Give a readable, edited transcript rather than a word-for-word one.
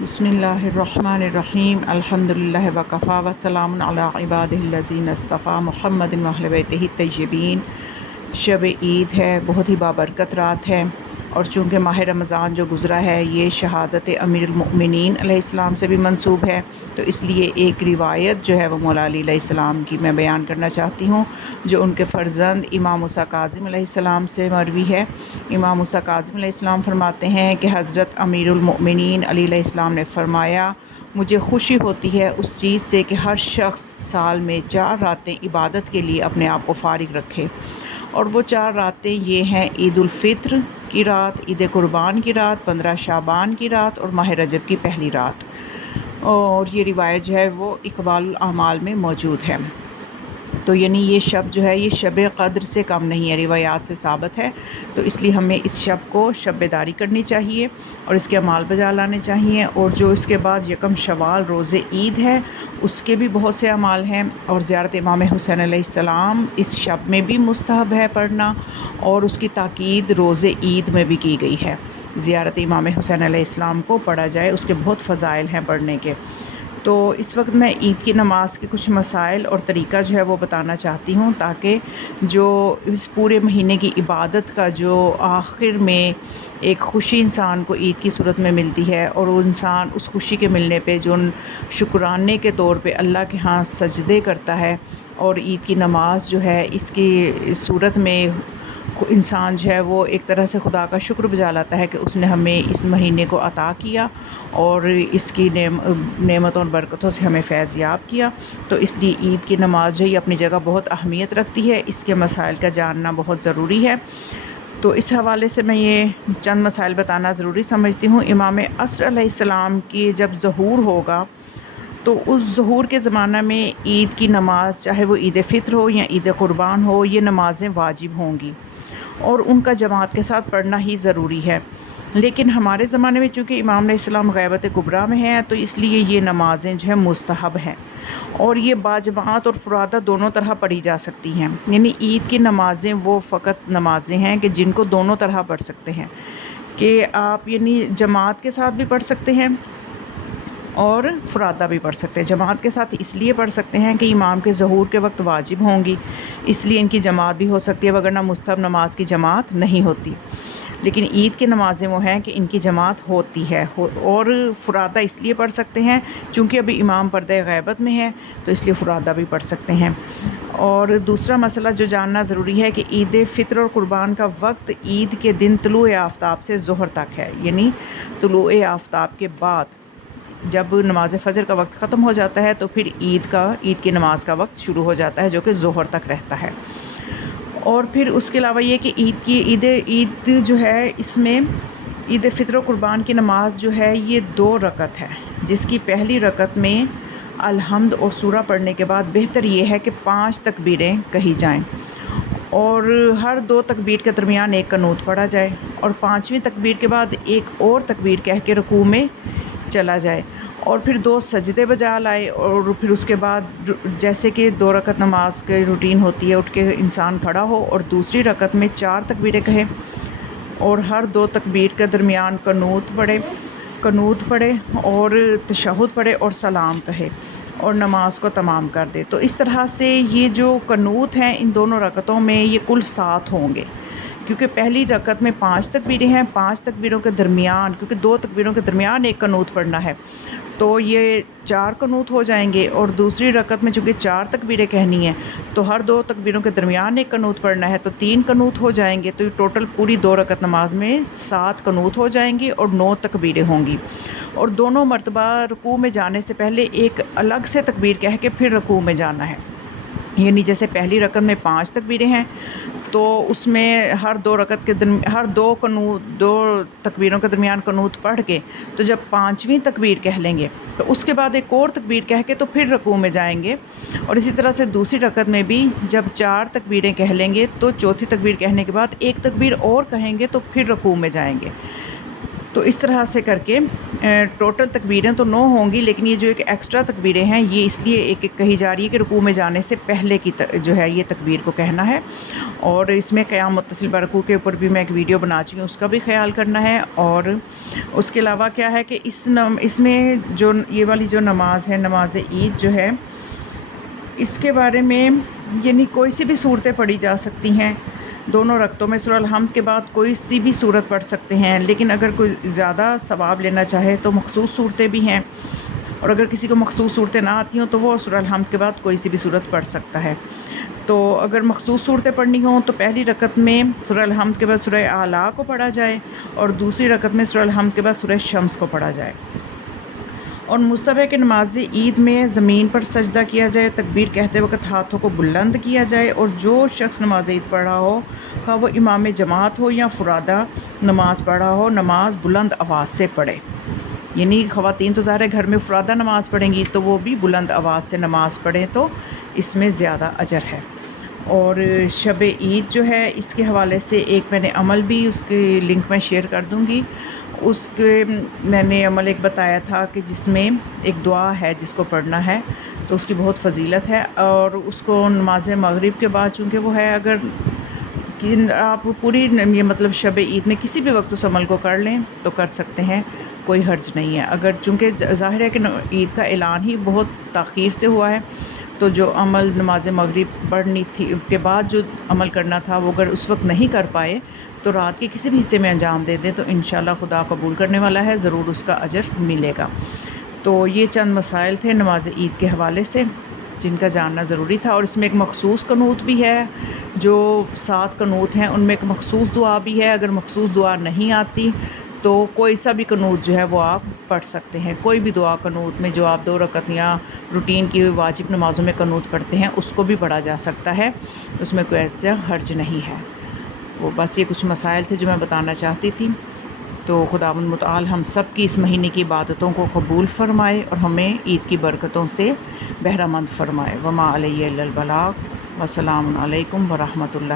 بسم اللہ الرحمن الرحیم الحمدللہ وکفا وسلام علی عبادہ الذین اصطفیٰ محمد و اہل بیتہ الطیبین۔ شب عید ہے، بہت ہی بابرکت رات ہے، اور چونکہ ماہ رمضان جو گزرا ہے یہ شہادت امیر المؤمنین علیہ السلام سے بھی منسوب ہے، تو اس لیے ایک روایت جو ہے وہ مولا علی علیہ السلام کی میں بیان کرنا چاہتی ہوں، جو ان کے فرزند امام موسیٰ کاظم علیہ السلام سے مروی ہے۔ امام موسیٰ کاظم علیہ السلام فرماتے ہیں کہ حضرت امیر المؤمنین علی علیہ السلام نے فرمایا، مجھے خوشی ہوتی ہے اس چیز سے کہ ہر شخص سال میں 4 راتیں عبادت کے لیے اپنے آپ کو فارغ رکھے، اور وہ 4 راتیں یہ ہیں: عید الفطر کی رات، عید قربان کی رات، 15 شعبان کی رات، اور ماہ رجب کی پہلی رات۔ اور یہ روایت جو ہے وہ اقبال الاعمال میں موجود ہے۔ تو یعنی یہ شب جو ہے یہ شب قدر سے کم نہیں ہے، روایات سے ثابت ہے، تو اس لیے ہمیں اس شب کو شب بیداری کرنی چاہیے اور اس کے اعمال بجا لانے چاہیے۔ اور جو اس کے بعد یکم شوال روز عید ہے، اس کے بھی بہت سے اعمال ہیں، اور زیارت امام حسین علیہ السلام اس شب میں بھی مستحب ہے پڑھنا، اور اس کی تاکید روز عید میں بھی کی گئی ہے۔ زیارت امام حسین علیہ السلام کو پڑھا جائے، اس کے بہت فضائل ہیں پڑھنے کے۔ تو اس وقت میں عید کی نماز کے کچھ مسائل اور طریقہ جو ہے وہ بتانا چاہتی ہوں، تاکہ جو اس پورے مہینے کی عبادت کا جو آخر میں ایک خوشی انسان کو عید کی صورت میں ملتی ہے، اور وہ انسان اس خوشی کے ملنے پہ جو شکرانے کے طور پہ اللہ کے ہاں سجدے کرتا ہے، اور عید کی نماز جو ہے اس کی صورت میں انسان جو ہے وہ ایک طرح سے خدا کا شکر بجا لاتا ہے کہ اس نے ہمیں اس مہینے کو عطا کیا اور اس کی نعمتوں اور برکتوں سے ہمیں فیض یاب کیا۔ تو اس لیے عید کی نماز جو ہے یہ اپنی جگہ بہت اہمیت رکھتی ہے، اس کے مسائل کا جاننا بہت ضروری ہے۔ تو اس حوالے سے میں یہ چند مسائل بتانا ضروری سمجھتی ہوں۔ امام عصر علیہ السلام کی جب ظہور ہوگا تو اس ظہور کے زمانہ میں عید کی نماز، چاہے وہ عید فطر ہو یا عید قربان ہو، یہ نمازیں واجب ہوں گی اور ان کا جماعت کے ساتھ پڑھنا ہی ضروری ہے۔ لیکن ہمارے زمانے میں چونکہ امام علیہ السلام غیبت کبریٰ میں ہیں، تو اس لیے یہ نمازیں جو ہیں مستحب ہیں، اور یہ باجماعت اور فرادہ دونوں طرح پڑھی جا سکتی ہیں۔ یعنی عید کی نمازیں وہ فقط نمازیں ہیں کہ جن کو دونوں طرح پڑھ سکتے ہیں، کہ آپ یعنی جماعت کے ساتھ بھی پڑھ سکتے ہیں اور فرادہ بھی پڑھ سکتے ہیں۔ جماعت کے ساتھ اس لیے پڑھ سکتے ہیں کہ امام کے ظہور کے وقت واجب ہوں گی، اس لیے ان کی جماعت بھی ہو سکتی ہے، وگرنہ مستحب نماز کی جماعت نہیں ہوتی۔ لیکن عید کی نمازیں وہ ہیں کہ ان کی جماعت ہوتی ہے، اور فرادہ اس لیے پڑھ سکتے ہیں چونکہ ابھی امام پردہ غیبت میں ہے، تو اس لیے فرادہ بھی پڑھ سکتے ہیں۔ اور دوسرا مسئلہ جو جاننا ضروری ہے کہ عید فطر اور قربان کا وقت عید کے دن طلوع آفتاب سے ظہر تک ہے، یعنی طلوع آفتاب کے بعد جب نماز فجر کا وقت ختم ہو جاتا ہے تو پھر عید کی نماز کا وقت شروع ہو جاتا ہے، جو کہ ظہر تک رہتا ہے۔ اور پھر اس کے علاوہ یہ کہ عید جو ہے اس میں عید فطر و قربان کی نماز جو ہے یہ 2 رکعت ہے، جس کی پہلی رکعت میں الحمد اور سورہ پڑھنے کے بعد بہتر یہ ہے کہ 5 تکبیریں کہی جائیں، اور ہر 2 تکبیر کے درمیان ایک قنوت پڑھا جائے، اور 5ویں تکبیر کے بعد ایک اور تکبیر کہہ کے رکوع میں چلا جائے، اور پھر 2 سجدے بجا لائے، اور پھر اس کے بعد جیسے کہ 2 رکعت نماز کی روٹین ہوتی ہے، اٹھ کے انسان کھڑا ہو اور دوسری رکعت میں 4 تکبیریں کہے، اور ہر 2 تکبیر کے درمیان قنوت پڑھے اور تشہد پڑھے اور سلام کہے اور نماز کو تمام کر دے۔ تو اس طرح سے یہ جو قنوت ہیں ان دونوں رکعتوں میں یہ کل 7 ہوں گے، کیونکہ پہلی رکعت میں 5 تکبیریں ہیں، 5 تکبیروں کے درمیان، کیونکہ 2 تکبیروں کے درمیان ایک قنوت پڑھنا ہے، تو یہ 4 قنوت ہو جائیں گے، اور دوسری رکعت میں چونکہ 4 تکبیریں کہنی ہیں تو ہر 2 تکبیروں کے درمیان ایک قنوت پڑھنا ہے، تو 3 قنوت ہو جائیں گے، تو یہ ٹوٹل پوری 2 رکعت نماز میں 7 قنوت ہو جائیں گی اور 9 تکبیریں ہوں گی، اور دونوں مرتبہ رکوع میں جانے سے پہلے ایک الگ سے تکبیر کہہ کے پھر رکوع میں جانا ہے۔ یعنی جیسے پہلی رکعت میں 5 تکبیریں ہیں تو اس میں ہر 2 تکبیروں کے درمیان قنوت پڑھ کے تو جب 5ویں تکبیر کہہ لیں گے تو اس کے بعد ایک اور تکبیر کہہ کے تو پھر رکوع میں جائیں گے، اور اسی طرح سے دوسری رکعت میں بھی جب 4 تکبیریں کہہ لیں گے تو چوتھی تکبیر کہنے کے بعد ایک تکبیر اور کہیں گے تو پھر رکوع میں جائیں گے۔ تو اس طرح سے کر کے ٹوٹل تکبیریں تو 9 ہوں گی، لیکن یہ جو ایک ایکسٹرا تکبیریں ہیں یہ اس لیے ایک ایک کہی جا رہی ہے کہ رکوع میں جانے سے پہلے کی جو ہے یہ تکبیر کو کہنا ہے، اور اس میں قیام متصل برکوع کے اوپر بھی میں ایک ویڈیو بنا چکی ہوں، اس کا بھی خیال کرنا ہے۔ اور اس کے علاوہ کیا ہے کہ اس میں جو یہ والی جو نماز ہے، نماز عید جو ہے، اس کے بارے میں یعنی کوئی سی بھی صورتیں پڑھی جا سکتی ہیں دونوں رکعتوں میں۔ سورہ الحمد کے بعد کوئی سی بھی صورت پڑھ سکتے ہیں، لیکن اگر کوئی زیادہ ثواب لینا چاہے تو مخصوص صورتیں بھی ہیں، اور اگر کسی کو مخصوص صورتیں نہ آتی ہوں تو وہ سورہ الحمد کے بعد کوئی سی بھی صورت پڑھ سکتا ہے۔ تو اگر مخصوص صورتیں پڑھنی ہوں تو پہلی رکعت میں سورہ الحمد کے بعد سورہ اعلیٰ کو پڑھا جائے، اور دوسری رکعت میں سورہ الحمد کے بعد سورہ شمس کو پڑھا جائے۔ اور مستحب ہے کہ نماز عید میں زمین پر سجدہ کیا جائے، تکبیر کہتے وقت ہاتھوں کو بلند کیا جائے، اور جو شخص نماز عید پڑھ رہا ہو، خواہ وہ امام جماعت ہو یا فرادہ نماز پڑھ رہا ہو، نماز بلند آواز سے پڑھے۔ یعنی خواتین تو ظاہر ہے گھر میں فرادہ نماز پڑھیں گی تو وہ بھی بلند آواز سے نماز پڑھیں تو اس میں زیادہ اجر ہے۔ اور شب عید جو ہے اس کے حوالے سے ایک میں نے عمل بھی، اس کے لنک میں شیئر کر دوں گی، اس کے میں نے عمل ایک بتایا تھا کہ جس میں ایک دعا ہے جس کو پڑھنا ہے تو اس کی بہت فضیلت ہے، اور اس کو نماز مغرب کے بعد چونکہ وہ ہے، اگر آپ پوری یہ مطلب شب عید میں کسی بھی وقت اس عمل کو کر لیں تو کر سکتے ہیں، کوئی حرج نہیں ہے۔ اگر چونکہ ظاہر ہے کہ عید کا اعلان ہی بہت تاخیر سے ہوا ہے، تو جو عمل نماز مغرب پڑھنی تھی کے بعد جو عمل کرنا تھا وہ اگر اس وقت نہیں کر پائے تو رات کے کسی بھی حصے میں انجام دے دیں تو انشاءاللہ خدا قبول کرنے والا ہے، ضرور اس کا اجر ملے گا۔ تو یہ چند مسائل تھے نماز عید کے حوالے سے جن کا جاننا ضروری تھا، اور اس میں ایک مخصوص قنوت بھی ہے، جو 7 قنوت ہیں ان میں ایک مخصوص دعا بھی ہے۔ اگر مخصوص دعا نہیں آتی تو کوئی سا بھی قنوت جو ہے وہ آپ پڑھ سکتے ہیں، کوئی بھی دعا قنوت میں جو آپ 2 رکعت یا روٹین کی واجب نمازوں میں قنوت پڑھتے ہیں اس کو بھی پڑھا جا سکتا ہے، اس میں کوئی ایسا حرج نہیں ہے۔ وہ بس یہ کچھ مسائل تھے جو میں بتانا چاہتی تھی۔ تو خداوند متعال ہم سب کی اس مہینے کی عبادتوں کو قبول فرمائے اور ہمیں عید کی برکتوں سے بہرہ مند فرمائے۔ وما علیہ الا البلاغ، والسلام علیکم ورحمۃ اللہ۔